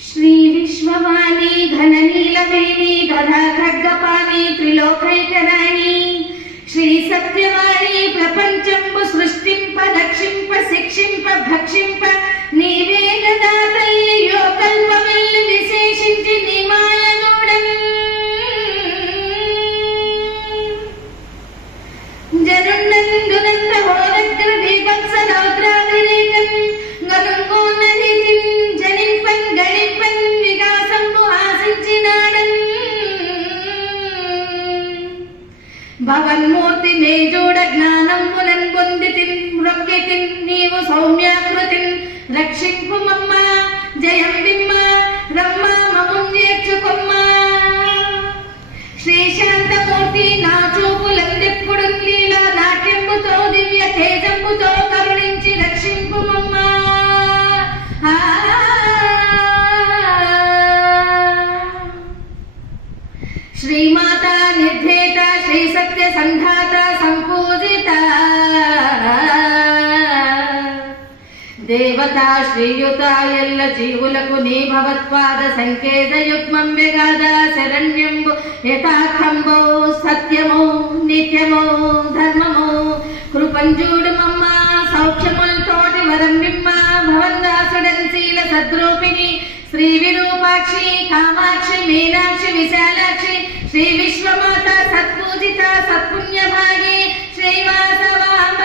श्री विश्ववाणी घननीलवेणी गदा खड्गपाणि त्रिलोकैकराणि श्री सत्यवाणी प्रपंचंबु सृष्टिंप दक्षिंप शिक्षिंप भक्षिंप नीवे गदा तल्ली योकल्पमेल्ली विशेषिंచి నీ మాయనూడన్ జనున్నందునంద హోదగ్ర దీపంస రౌద్రాదిరేకం గనుంగోన్నదితిం జనింపన్ గణింపన్ వికాసంబు ఆశించినాడన్ భవన్మూర్తి నేజోడ జ్ఞానంబునన్ పొందితిన్ మృగ్యతిన్ నీవు సౌమ్యాకృతిన్ రక్షింపు మమ్మ జయం బిమ్మ రమ్మ మమున్ నేర్చుకొమ్మ శ్రీశాంతమూర్తి నా చూపులందెప్పుడు లీలా నాట్యంబుతో దివ్య తేజంబుతో కరుణించి రక్షింపు మమ్మ శ్రీమాత నిర్ధేత శ్రీ సత్య సంధాత సంపూజిత దేవతా శ్రీయుత ఎల్ల జీవులకు నీ భవత్పాద సంకేత యుగ్మం వెగాదా శరణ్యంబు యథార్థంబో సత్యమో నిత్యమో ధర్మమో కృపంజూడు మమ్మ సౌఖ్యములతోటి వరం బిమ్మ భవందాసుడన్ శీల సద్రూపిణి శ్రీ విరూపాక్షి కామాక్షి మీనాక్షి విశాలాక్షి శ్రీ విశ్వమాత సత్పూజిత సత్పుణ్యభాగి శ్రీవాసవాంబ